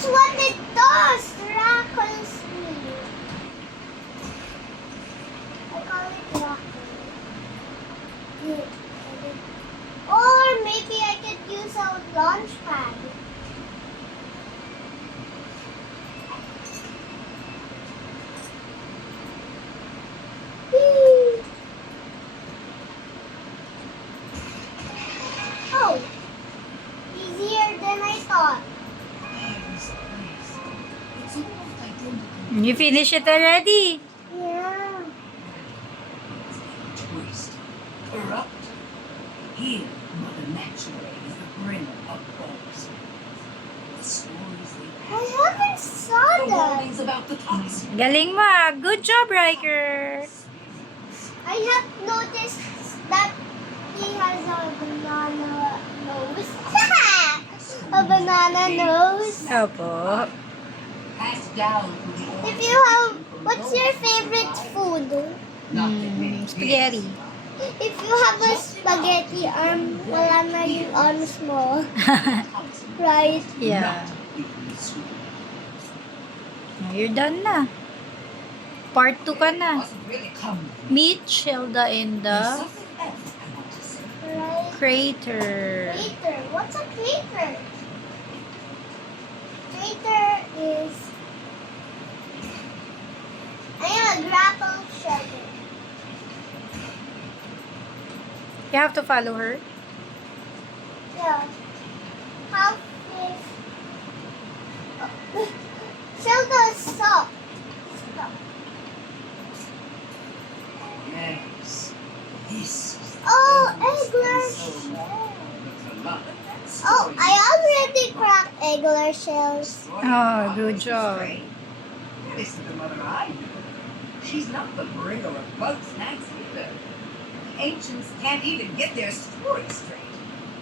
That's what it does, miraculously. I call it miraculously. Or maybe I could use a launch pad. Whee! Oh, easier than I thought. You finish it already. Yeah. Twist, corrupt. Here, Mother Nature is the bringer of bugs. The stories they I haven't saw the that. warnings about the toxin. Galing mo ah. Good job, Riker. I have noticed that he has a banana nose. A banana nose. Opo. Passed down through the oral If you have, what's your favorite food? Spaghetti. If you have a spaghetti arm, wala na yung arms mo. Right? Yeah. Now you're done na. Part 2 ka na. Meet Shelda in the Right. crater. Crater. What's a crater? Crater is... Ayan, grapple shelter. You have to follow her. Yeah. How is... Shelter stop. Stop. Yes. This Oh, Eggler shell. Oh, I already cracked Eggler shells. Oh, good job. Listen to Mother I do. She's not the bringer of Bugsnax either. The ancients can't even get their story straight.